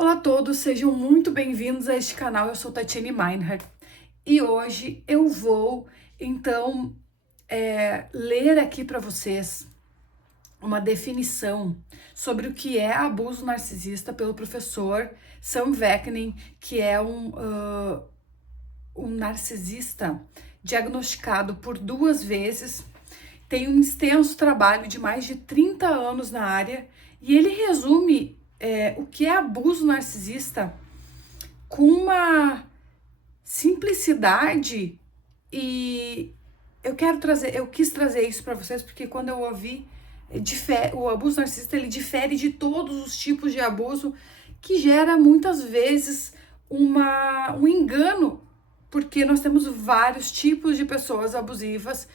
Olá a todos, sejam muito bem-vindos a este canal. Eu sou Tatiane Meinhardt e hoje eu vou então ler aqui para vocês uma definição sobre o que é abuso narcisista pelo professor Sam Vaknin, que é um narcisista diagnosticado por 2 vezes, tem um extenso trabalho de mais de 30 anos na área e ele resume o que é abuso narcisista com uma simplicidade. E eu quis trazer isso para vocês porque quando eu ouvi o abuso narcisista, ele difere de todos os tipos de abuso, que gera muitas vezes um engano, porque nós temos vários tipos de pessoas abusivas.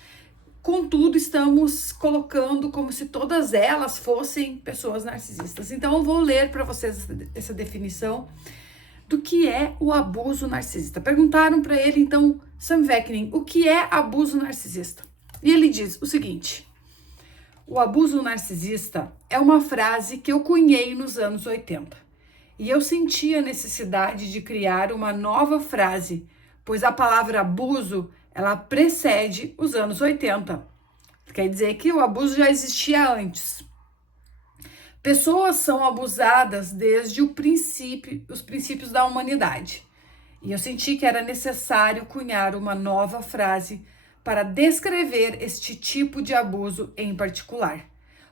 Contudo, estamos colocando como se todas elas fossem pessoas narcisistas. Então, eu vou ler para vocês essa definição do que é o abuso narcisista. Perguntaram para ele, então, Sam Vaknin, o que é abuso narcisista? E ele diz o seguinte: o abuso narcisista é uma frase que eu cunhei nos anos 80. E eu senti a necessidade de criar uma nova frase, pois a palavra abuso ela precede os anos 80. Quer dizer que o abuso já existia antes. Pessoas são abusadas desde os princípios da humanidade. E eu senti que era necessário cunhar uma nova frase para descrever este tipo de abuso em particular.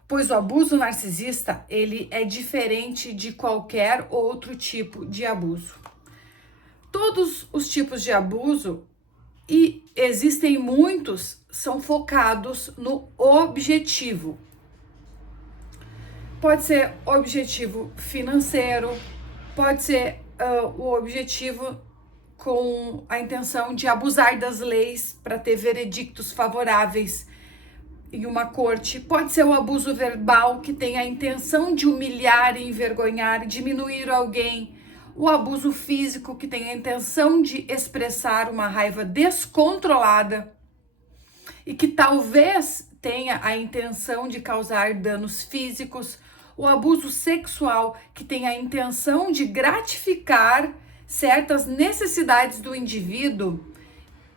Pois o abuso narcisista, ele é diferente de qualquer outro tipo de abuso. Todos os tipos de abuso, e existem muitos, são focados no objetivo. Pode ser objetivo financeiro, pode ser o objetivo com a intenção de abusar das leis para ter veredictos favoráveis em uma corte. Pode ser o abuso verbal, que tem a intenção de humilhar e envergonhar, diminuir alguém. O abuso físico, que tem a intenção de expressar uma raiva descontrolada e que talvez tenha a intenção de causar danos físicos. O abuso sexual, que tem a intenção de gratificar certas necessidades do indivíduo,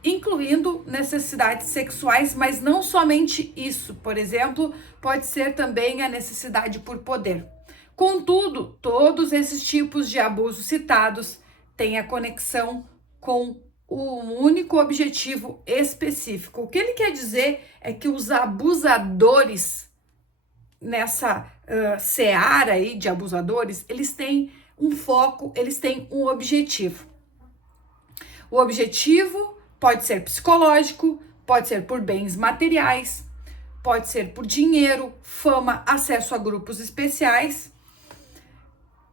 incluindo necessidades sexuais, mas não somente isso. Por exemplo, pode ser também a necessidade por poder. Contudo, todos esses tipos de abuso citados têm a conexão com o único objetivo específico. O que ele quer dizer é que os abusadores nessa seara aí de abusadores, eles têm um foco, eles têm um objetivo. O objetivo pode ser psicológico, pode ser por bens materiais, pode ser por dinheiro, fama, acesso a grupos especiais,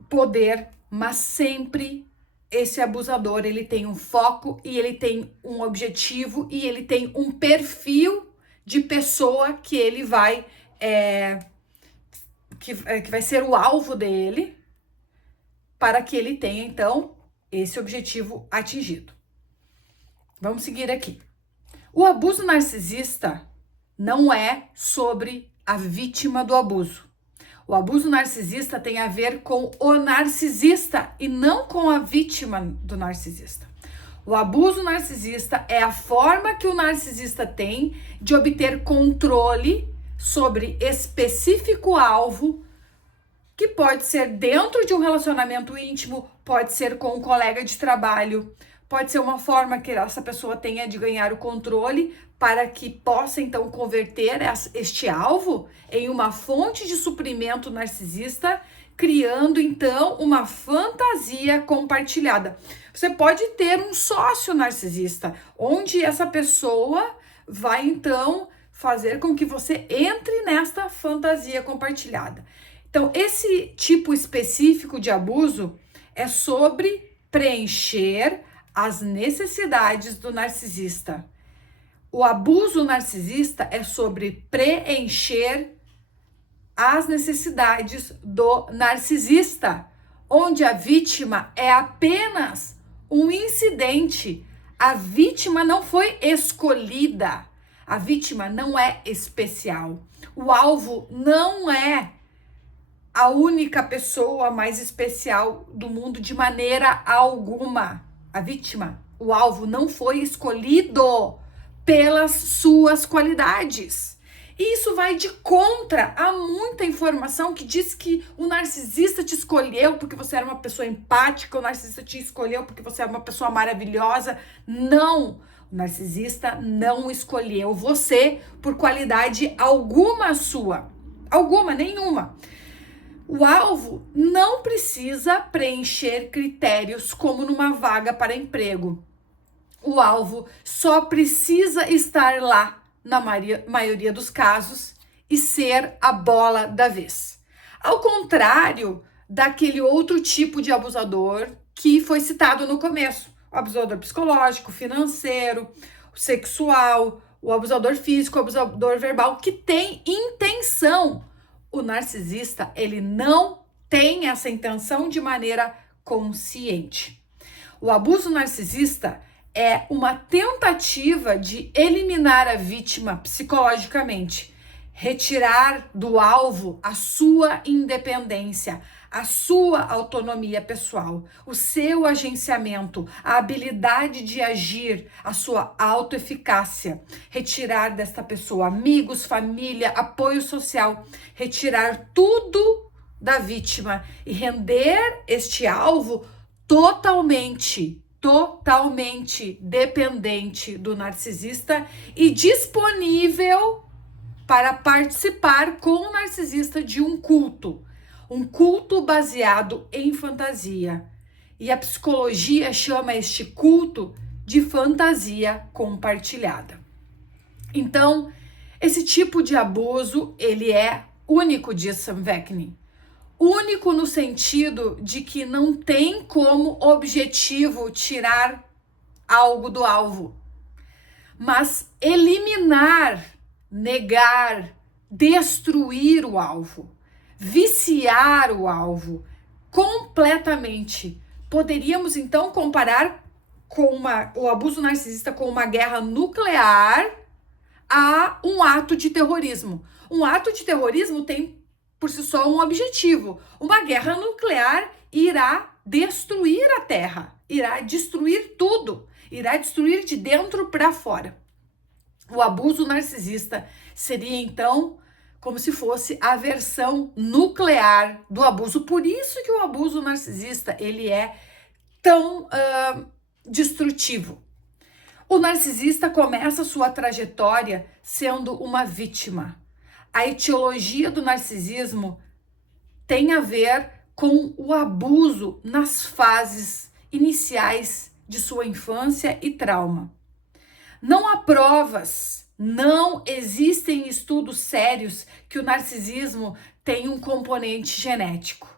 poder, mas sempre esse abusador, ele tem um foco e ele tem um objetivo e ele tem um perfil de pessoa que ele vai que vai ser o alvo dele, para que ele tenha então esse objetivo atingido. Vamos seguir aqui. O abuso narcisista não é sobre a vítima do abuso. O abuso narcisista tem a ver com o narcisista e não com a vítima do narcisista. O abuso narcisista é a forma que o narcisista tem de obter controle sobre específico alvo, que pode ser dentro de um relacionamento íntimo, pode ser com um colega de trabalho, pode ser uma forma que essa pessoa tenha de ganhar o controle para que possa então converter este alvo em uma fonte de suprimento narcisista, criando então uma fantasia compartilhada. Você pode ter um sócio narcisista, onde essa pessoa vai então fazer com que você entre nesta fantasia compartilhada. Então, esse tipo específico de abuso é sobre preencher as necessidades do narcisista. O abuso narcisista é sobre preencher as necessidades do narcisista, onde a vítima é apenas um incidente. A vítima não foi escolhida. A vítima não é especial. O alvo não é a única pessoa mais especial do mundo de maneira alguma. A vítima, o alvo, não foi escolhido pelas suas qualidades. E isso vai de contra a muita informação que diz que o narcisista te escolheu porque você era uma pessoa empática, o narcisista te escolheu porque você era uma pessoa maravilhosa. Não! O narcisista não escolheu você por qualidade alguma sua. Alguma, nenhuma. O alvo não precisa preencher critérios como numa vaga para emprego. O alvo só precisa estar lá, na maioria dos casos, e ser a bola da vez. Ao contrário daquele outro tipo de abusador que foi citado no começo. O abusador psicológico, financeiro, sexual, o abusador físico, o abusador verbal, que tem intenção. O narcisista, ele não tem essa intenção de maneira consciente. O abuso narcisista é uma tentativa de eliminar a vítima psicologicamente, retirar do alvo a sua independência, a sua autonomia pessoal, o seu agenciamento, a habilidade de agir, a sua autoeficácia, retirar desta pessoa amigos, família, apoio social, retirar tudo da vítima e render este alvo totalmente dependente do narcisista e disponível para participar com o narcisista de um culto baseado em fantasia. E a psicologia chama este culto de fantasia compartilhada. Então, esse tipo de abuso, ele é único, diz Sam Vaknin. Único no sentido de que não tem como objetivo tirar algo do alvo, mas eliminar, negar, destruir o alvo, viciar o alvo completamente. Poderíamos então comparar com o abuso narcisista com uma guerra nuclear a um ato de terrorismo. Um ato de terrorismo tem por si só um objetivo. Uma guerra nuclear irá destruir a Terra, irá destruir tudo, irá destruir de dentro para fora. O abuso narcisista seria então como se fosse a versão nuclear do abuso. Por isso que o abuso narcisista ele é tão destrutivo. O narcisista começa sua trajetória sendo uma vítima. A etiologia do narcisismo tem a ver com o abuso nas fases iniciais de sua infância e trauma. Não há provas, não existem estudos sérios que o narcisismo tem um componente genético,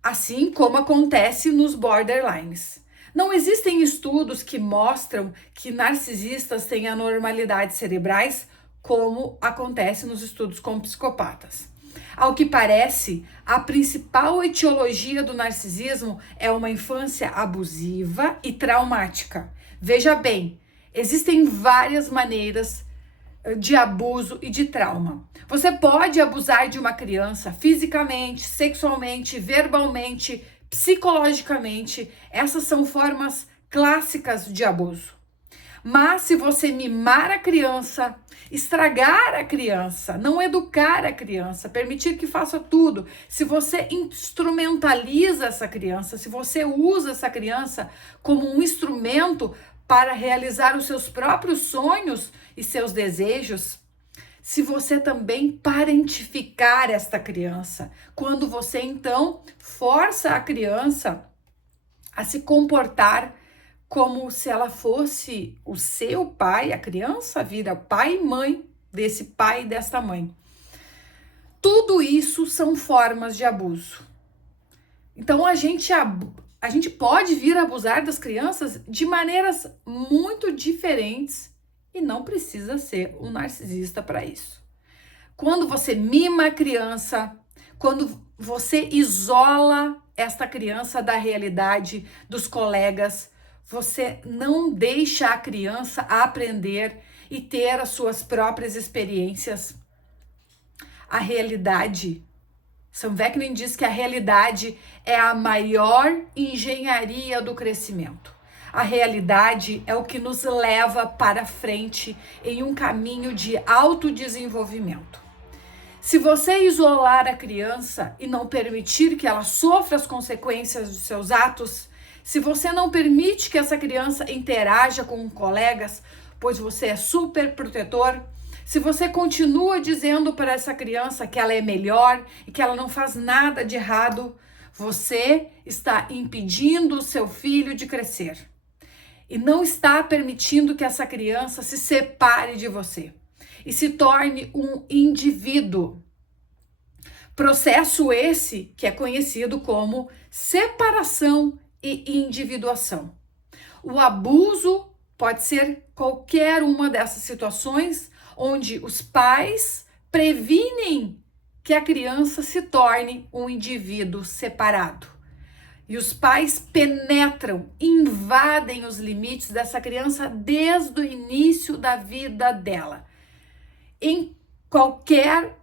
assim como acontece nos borderlines. Não existem estudos que mostram que narcisistas têm anormalidades cerebrais, como acontece nos estudos com psicopatas. Ao que parece, a principal etiologia do narcisismo é uma infância abusiva e traumática. Veja bem, existem várias maneiras de abuso e de trauma. Você pode abusar de uma criança fisicamente, sexualmente, verbalmente, psicologicamente. Essas são formas clássicas de abuso. Mas se você mimar a criança, estragar a criança, não educar a criança, permitir que faça tudo, se você instrumentaliza essa criança, se você usa essa criança como um instrumento para realizar os seus próprios sonhos e seus desejos, se você também parentificar esta criança, quando você então força a criança a se comportar como se ela fosse o seu pai, a criança vira pai e mãe desse pai e desta mãe. Tudo isso são formas de abuso. Então a gente pode vir a abusar das crianças de maneiras muito diferentes e não precisa ser um narcisista para isso. Quando você mima a criança, quando você isola esta criança da realidade dos colegas, você não deixa a criança aprender e ter as suas próprias experiências. A realidade Sam Vaknin diz que a realidade é a maior engenharia do crescimento. A realidade é o que nos leva para frente em um caminho de autodesenvolvimento. Se você isolar a criança e não permitir que ela sofra as consequências de seus atos, se você não permite que essa criança interaja com colegas, pois você é super protetor, se você continua dizendo para essa criança que ela é melhor e que ela não faz nada de errado, você está impedindo o seu filho de crescer. E não está permitindo que essa criança se separe de você e se torne um indivíduo. Processo esse que é conhecido como separação e individuação. O abuso pode ser qualquer uma dessas situações onde os pais previnem que a criança se torne um indivíduo separado. E os pais penetram, invadem os limites dessa criança desde o início da vida dela. Em qualquer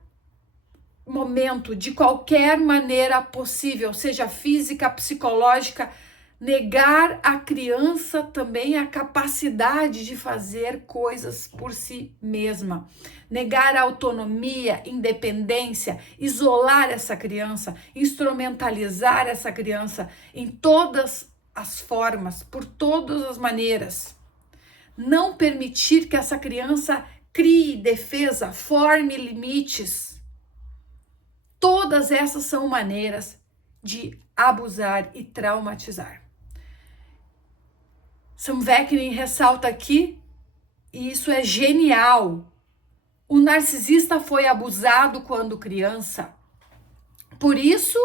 momento, de qualquer maneira possível, seja física, psicológica, negar à criança também a capacidade de fazer coisas por si mesma. Negar a autonomia, independência, isolar essa criança, instrumentalizar essa criança em todas as formas, por todas as maneiras. Não permitir que essa criança crie defesa, forme limites. Todas essas são maneiras de abusar e traumatizar. Sam Vaknin ressalta aqui, e isso é genial, o narcisista foi abusado quando criança. Por isso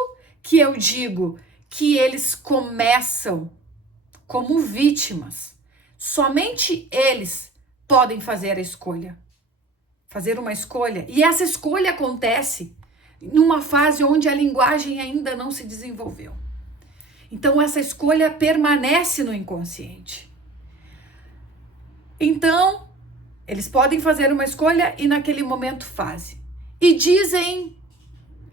que eu digo que eles começam como vítimas. Somente eles podem fazer a escolha. Fazer uma escolha. E essa escolha acontece numa fase onde a linguagem ainda não se desenvolveu. Então, essa escolha permanece no inconsciente. Então, eles podem fazer uma escolha e naquele momento fazem. E dizem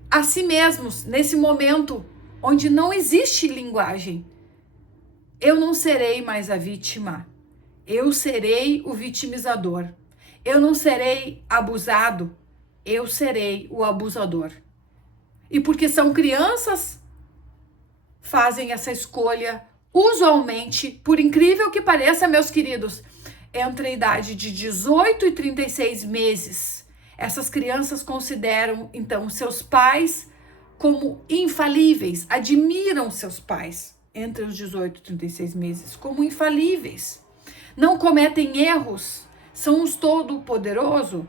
a si mesmos, nesse momento onde não existe linguagem, eu não serei mais a vítima, eu serei o vitimizador. Eu não serei abusado, eu serei o abusador. E porque são crianças, fazem essa escolha, usualmente, por incrível que pareça, meus queridos, entre a idade de 18 e 36 meses. Essas crianças consideram, então, seus pais como infalíveis, admiram seus pais entre os 18 e 36 meses como infalíveis. Não cometem erros, são os todo-poderosos,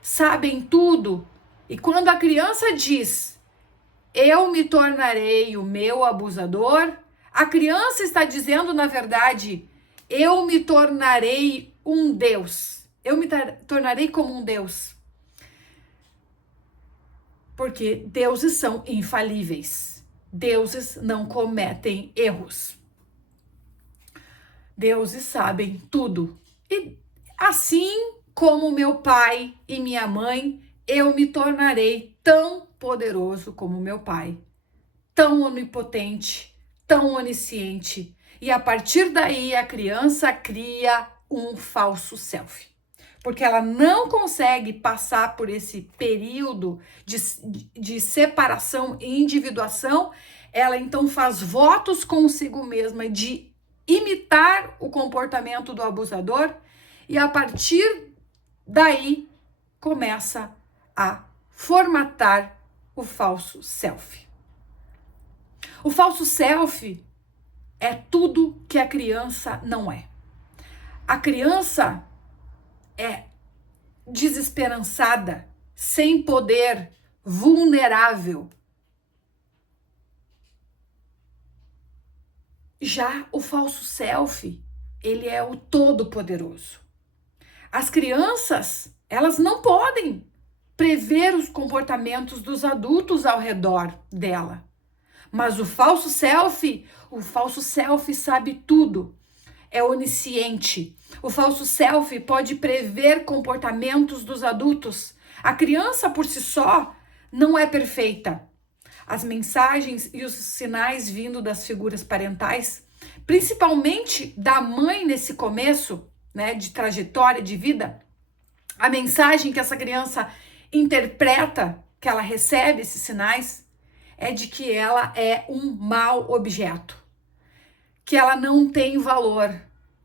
sabem tudo. E quando a criança diz, eu me tornarei o meu abusador, a criança está dizendo, na verdade, eu me tornarei um Deus. Eu me tornarei como um Deus. Porque deuses são infalíveis. Deuses não cometem erros. Deuses sabem tudo. E assim como meu pai e minha mãe, eu me tornarei tão poderoso como meu pai, tão onipotente, tão onisciente. E a partir daí a criança cria um falso self, porque ela não consegue passar por esse período de separação e individuação. Ela então faz votos consigo mesma de imitar o comportamento do abusador e a partir daí começa a formatar o falso self. O falso self é tudo que a criança não é. A criança é desesperançada, sem poder, vulnerável. Já o falso self, ele é o todo-poderoso. As crianças, elas não podem prever os comportamentos dos adultos ao redor dela. Mas o falso self sabe tudo. É onisciente. O falso self pode prever comportamentos dos adultos. A criança por si só não é perfeita. As mensagens e os sinais vindo das figuras parentais, principalmente da mãe nesse começo, né, de trajetória de vida, a mensagem que essa criança interpreta, que ela recebe esses sinais, é de que ela é um mau objeto, que ela não tem valor,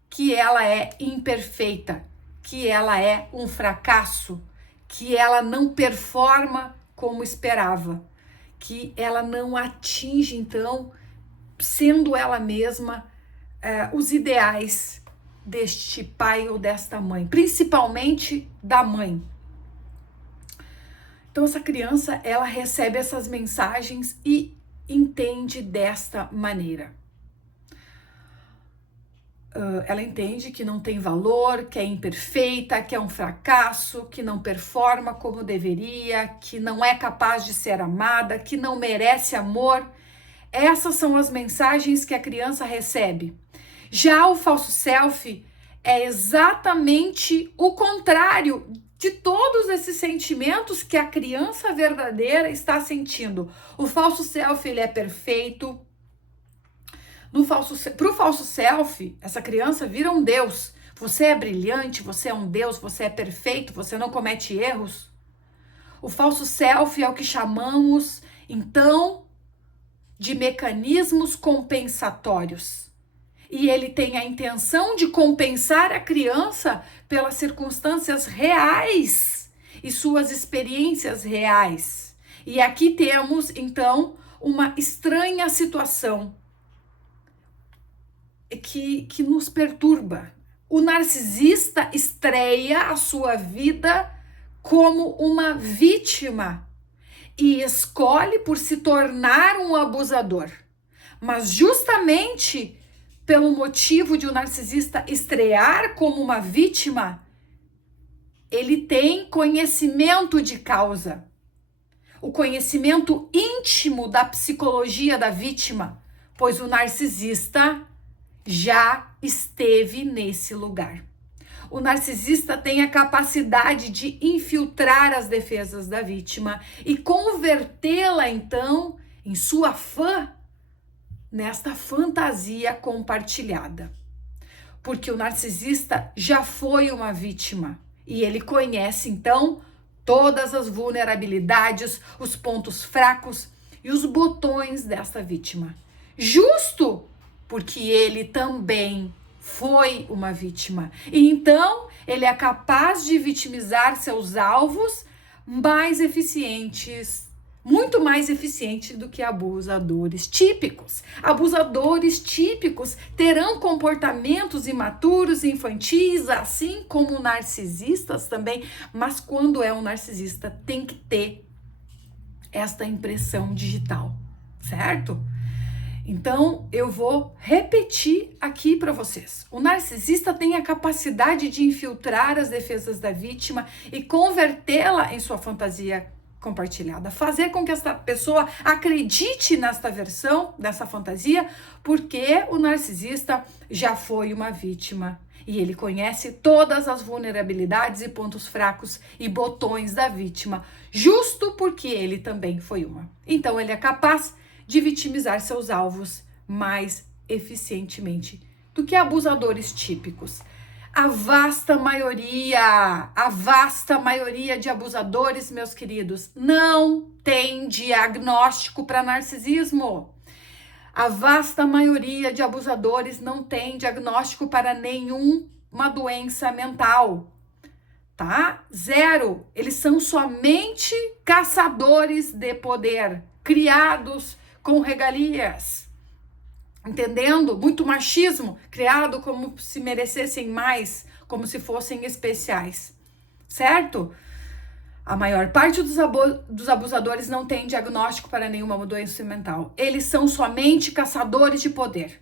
que ela é imperfeita, que ela é um fracasso, que ela não performa como esperava, que ela não atinge, então, sendo ela mesma, os ideais deste pai ou desta mãe, principalmente da mãe. Então, essa criança, ela recebe essas mensagens e entende desta maneira. Ela entende que não tem valor, que é imperfeita, que é um fracasso, que não performa como deveria, que não é capaz de ser amada, que não merece amor. Essas são as mensagens que a criança recebe. Já o falso self é exatamente o contrário de todos esses sentimentos que a criança verdadeira está sentindo. O falso self, ele é perfeito. Pro falso self, essa criança vira um Deus. Você é brilhante, você é um Deus, você é perfeito, você não comete erros. O falso self é o que chamamos, então, de mecanismos compensatórios. E ele tem a intenção de compensar a criança pelas circunstâncias reais e suas experiências reais. E aqui temos, então, uma estranha situação que nos perturba. O narcisista estreia a sua vida como uma vítima e escolhe por se tornar um abusador. Mas justamente pelo motivo de o narcisista estrear como uma vítima, ele tem conhecimento de causa. O conhecimento íntimo da psicologia da vítima, pois o narcisista já esteve nesse lugar. O narcisista tem a capacidade de infiltrar as defesas da vítima e convertê-la, então, em sua fã, nesta fantasia compartilhada. Porque o narcisista já foi uma vítima e ele conhece, então, todas as vulnerabilidades, os pontos fracos e os botões desta vítima. Justo porque ele também foi uma vítima. E então, ele é capaz de vitimizar seus alvos mais eficientes, muito mais eficiente do que abusadores típicos. Abusadores típicos terão comportamentos imaturos e infantis, assim como narcisistas também, mas quando é um narcisista, tem que ter esta impressão digital, certo? Então, eu vou repetir aqui para vocês. O narcisista tem a capacidade de infiltrar as defesas da vítima e convertê-la em sua fantasia compartilhada. Fazer com que essa pessoa acredite nesta versão, dessa fantasia, porque o narcisista já foi uma vítima. E ele conhece todas as vulnerabilidades e pontos fracos e botões da vítima, justo porque ele também foi uma. Então, ele é capaz de vitimizar seus alvos mais eficientemente do que abusadores típicos. A vasta maioria de abusadores, meus queridos, não tem diagnóstico para narcisismo. A vasta maioria de abusadores não tem diagnóstico para nenhuma doença mental, tá? Zero. Eles são somente caçadores de poder, criados com regalias, entendendo? Muito machismo, criado como se merecessem mais, como se fossem especiais, certo? A maior parte dos abusadores não tem diagnóstico para nenhuma doença mental. Eles são somente caçadores de poder,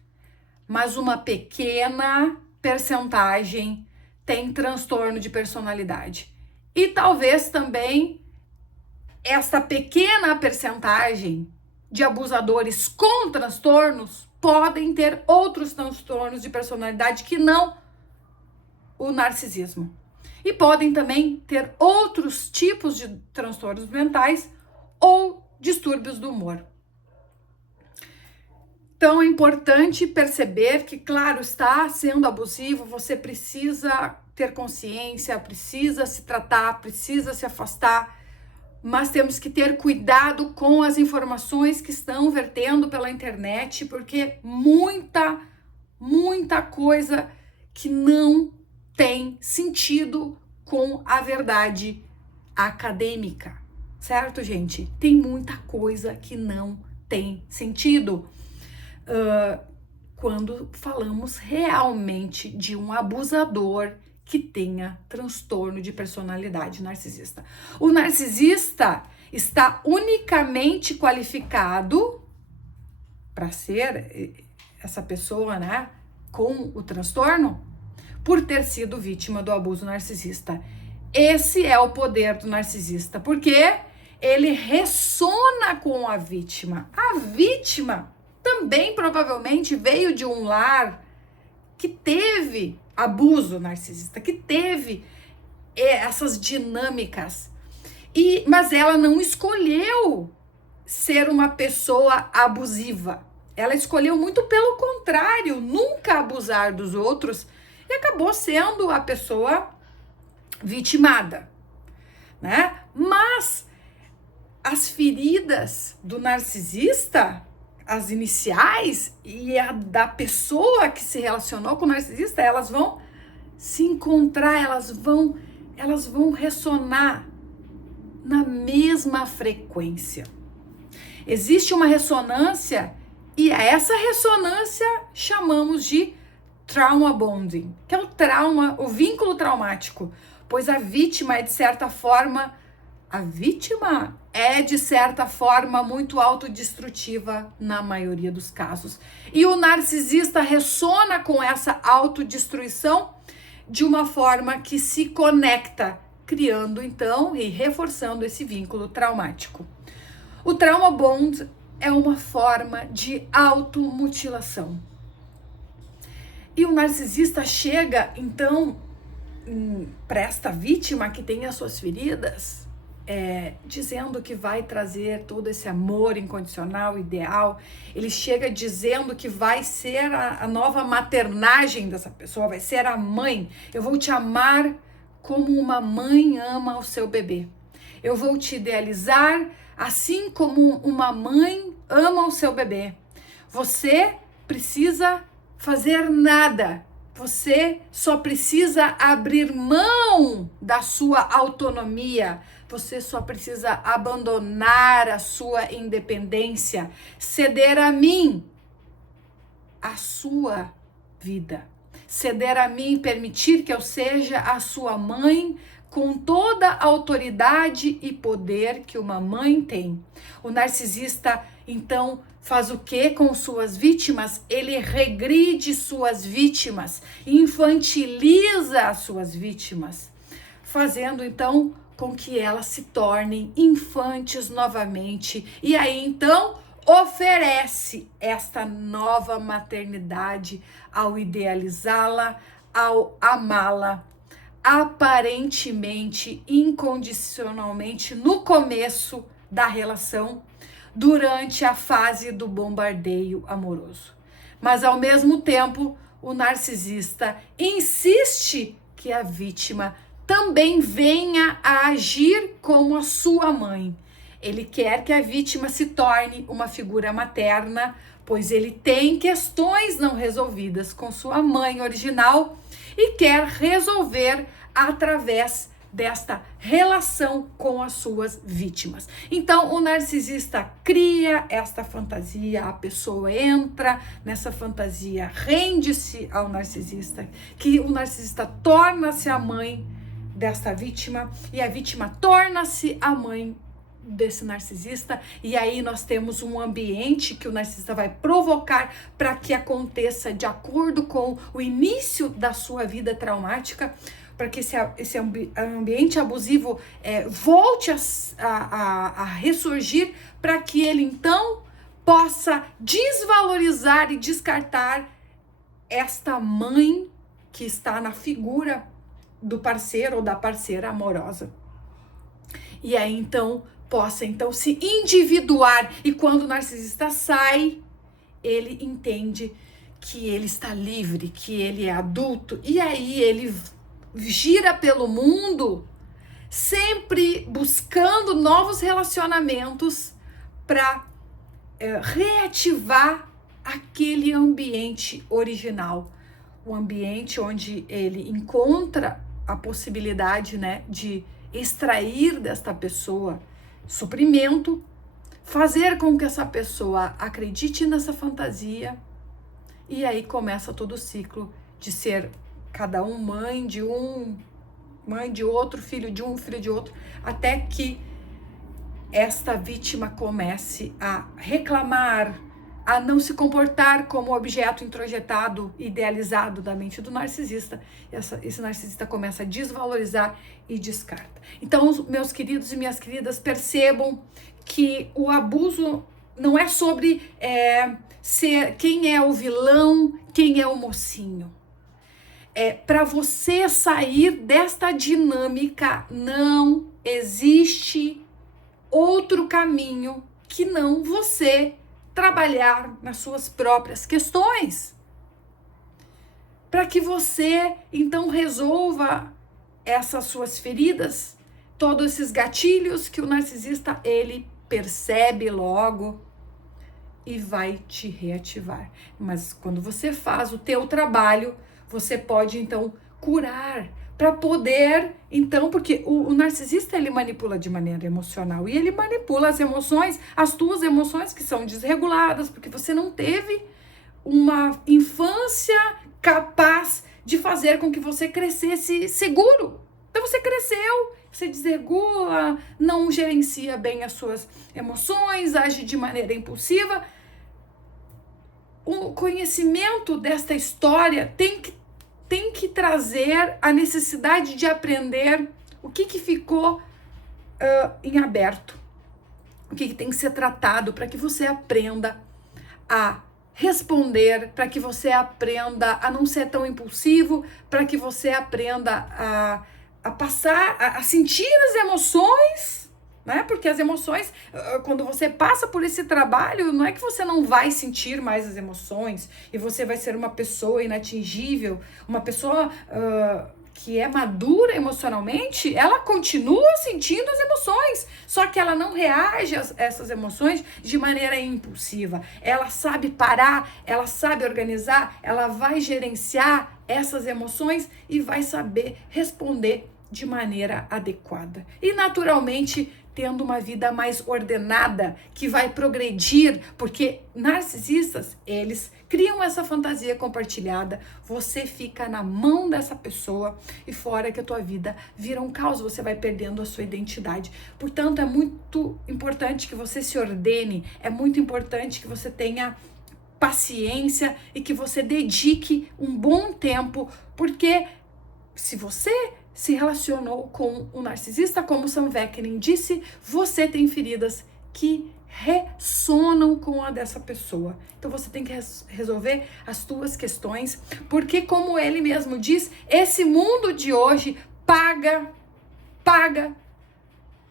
mas uma pequena percentagem tem transtorno de personalidade. E talvez também esta pequena percentagem de abusadores com transtornos podem ter outros transtornos de personalidade que não o narcisismo. E podem também ter outros tipos de transtornos mentais ou distúrbios do humor. Então é importante perceber que, claro, está sendo abusivo, você precisa ter consciência, precisa se tratar, precisa se afastar, mas temos que ter cuidado com as informações que estão vertendo pela internet, porque muita coisa que não tem sentido com a verdade acadêmica, certo, gente? Tem muita coisa que não tem sentido quando falamos realmente de um abusador que tenha transtorno de personalidade narcisista. O narcisista está unicamente qualificado para ser essa pessoa, né, com o transtorno, por ter sido vítima do abuso narcisista. Esse é o poder do narcisista, porque ele ressona com a vítima. A vítima também provavelmente veio de um lar que teve abuso narcisista, que teve essas dinâmicas, mas ela não escolheu ser uma pessoa abusiva. Ela escolheu muito pelo contrário, nunca abusar dos outros, e acabou sendo a pessoa vitimada, né? Mas as feridas do narcisista, as iniciais e a da pessoa que se relacionou com o narcisista, elas vão se encontrar, elas vão ressonar na mesma frequência. Existe uma ressonância e a essa ressonância chamamos de trauma bonding, que é o trauma, o vínculo traumático, pois a vítima é de certa forma muito autodestrutiva na maioria dos casos. E o narcisista ressona com essa autodestruição de uma forma que se conecta, criando então e reforçando esse vínculo traumático. O trauma bond é uma forma de automutilação. E o narcisista chega então para esta vítima que tem as suas feridas, dizendo que vai trazer todo esse amor incondicional, ideal. Ele chega dizendo que vai ser a nova maternagem dessa pessoa, vai ser a mãe. Eu vou te amar como uma mãe ama o seu bebê. Eu vou te idealizar assim como uma mãe ama o seu bebê. Você precisa fazer nada. Você só precisa abrir mão da sua autonomia. Você só precisa abandonar a sua independência, ceder a mim a sua vida, ceder a mim, permitir que eu seja a sua mãe com toda a autoridade e poder que uma mãe tem. O narcisista, então, faz o que com suas vítimas? Ele regride suas vítimas, infantiliza as suas vítimas, fazendo então com que elas se tornem infantes novamente. E aí então oferece esta nova maternidade ao idealizá-la, ao amá-la, aparentemente, incondicionalmente, no começo da relação, durante a fase do bombardeio amoroso. Mas, ao mesmo tempo, o narcisista insiste que a vítima também venha a agir como a sua mãe. Ele quer que a vítima se torne uma figura materna, pois ele tem questões não resolvidas com sua mãe original e quer resolver através desta relação com as suas vítimas. Então, o narcisista cria esta fantasia, a pessoa entra nessa fantasia, rende-se ao narcisista, que o narcisista torna-se a mãe desta vítima e a vítima torna-se a mãe desse narcisista, e aí nós temos um ambiente que o narcisista vai provocar para que aconteça de acordo com o início da sua vida traumática, para que esse ambiente abusivo volte a ressurgir, para que ele então possa desvalorizar e descartar esta mãe que está na figura do parceiro ou da parceira amorosa. E aí então possa então se individuar. E quando o narcisista sai, ele entende que ele está livre, que ele é adulto, e aí ele gira pelo mundo sempre buscando novos relacionamentos para reativar aquele ambiente original, o ambiente onde ele encontra a possibilidade, né, de extrair desta pessoa suprimento, fazer com que essa pessoa acredite nessa fantasia, e aí começa todo o ciclo de ser cada um mãe de um, mãe de outro, filho de um, filho de outro, até que esta vítima comece a reclamar, a não se comportar como objeto introjetado, idealizado da mente do narcisista. Esse narcisista começa a desvalorizar e descarta. Então, meus queridos e minhas queridas, percebam que o abuso não é sobre ser quem é o vilão, quem é o mocinho. Para você sair desta dinâmica, não existe outro caminho que não você trabalhar nas suas próprias questões, para que você então resolva essas suas feridas, todos esses gatilhos que o narcisista ele percebe logo e vai te reativar. Mas quando você faz o teu trabalho, você pode então curar, para poder, então, porque o narcisista ele manipula de maneira emocional e ele manipula as emoções, as tuas emoções que são desreguladas, porque você não teve uma infância capaz de fazer com que você crescesse seguro. Então você cresceu, você desregula, não gerencia bem as suas emoções, age de maneira impulsiva. O conhecimento desta história tem que trazer a necessidade de aprender o que ficou em aberto, o que tem que ser tratado, para que você aprenda a responder, para que você aprenda a não ser tão impulsivo, para que você aprenda a passar, a sentir as emoções, né? Porque as emoções, quando você passa por esse trabalho, não é que você não vai sentir mais as emoções e você vai ser uma pessoa inatingível, uma pessoa que é madura emocionalmente, ela continua sentindo as emoções, só que ela não reage a essas emoções de maneira impulsiva. Ela sabe parar, ela sabe organizar, ela vai gerenciar essas emoções e vai saber responder de maneira adequada. E naturalmente tendo uma vida mais ordenada, que vai progredir, porque narcisistas, eles criam essa fantasia compartilhada, você fica na mão dessa pessoa e fora que a tua vida vira um caos, você vai perdendo a sua identidade. Portanto, é muito importante que você se ordene, é muito importante que você tenha paciência e que você dedique um bom tempo, porque se você se relacionou com um narcisista, como Sam Vaknin disse, você tem feridas que ressonam com a dessa pessoa. Então você tem que resolver as tuas questões, porque como ele mesmo diz, esse mundo de hoje paga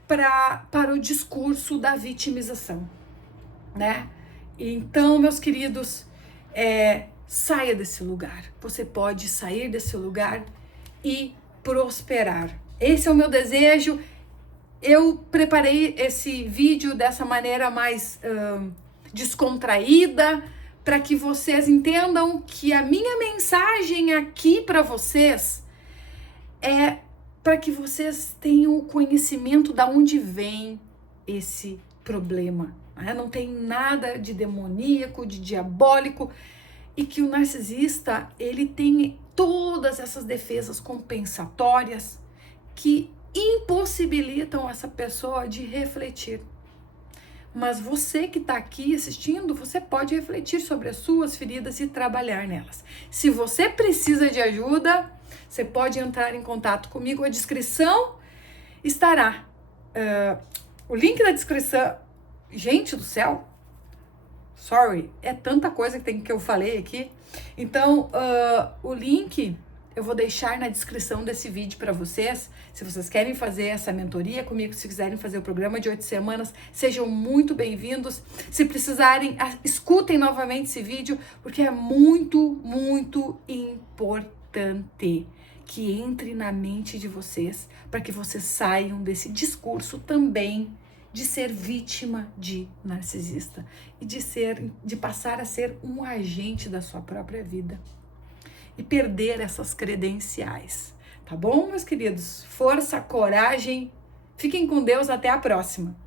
para o discurso da vitimização, né? Então, meus queridos, saia desse lugar. Você pode sair desse lugar e prosperar. Esse é o meu desejo. Eu preparei esse vídeo dessa maneira mais descontraída, para que vocês entendam que a minha mensagem aqui para vocês é para que vocês tenham o conhecimento de onde vem esse problema. Não tem nada de demoníaco, de diabólico, e que o narcisista, ele tem todas essas defesas compensatórias que impossibilitam essa pessoa de refletir. Mas você que está aqui assistindo, você pode refletir sobre as suas feridas e trabalhar nelas. Se você precisa de ajuda, você pode entrar em contato comigo. A descrição estará. O link da descrição. Gente do céu! Sorry, é tanta coisa que eu falei aqui. Então, o link eu vou deixar na descrição desse vídeo para vocês. Se vocês querem fazer essa mentoria comigo, se quiserem fazer o programa de 8 semanas, sejam muito bem-vindos. Se precisarem, escutem novamente esse vídeo, porque é muito, muito importante que entre na mente de vocês, para que vocês saiam desse discurso também de ser vítima de narcisista e de passar a ser um agente da sua própria vida e perder essas credenciais, tá bom, meus queridos? Força, coragem, fiquem com Deus, até a próxima!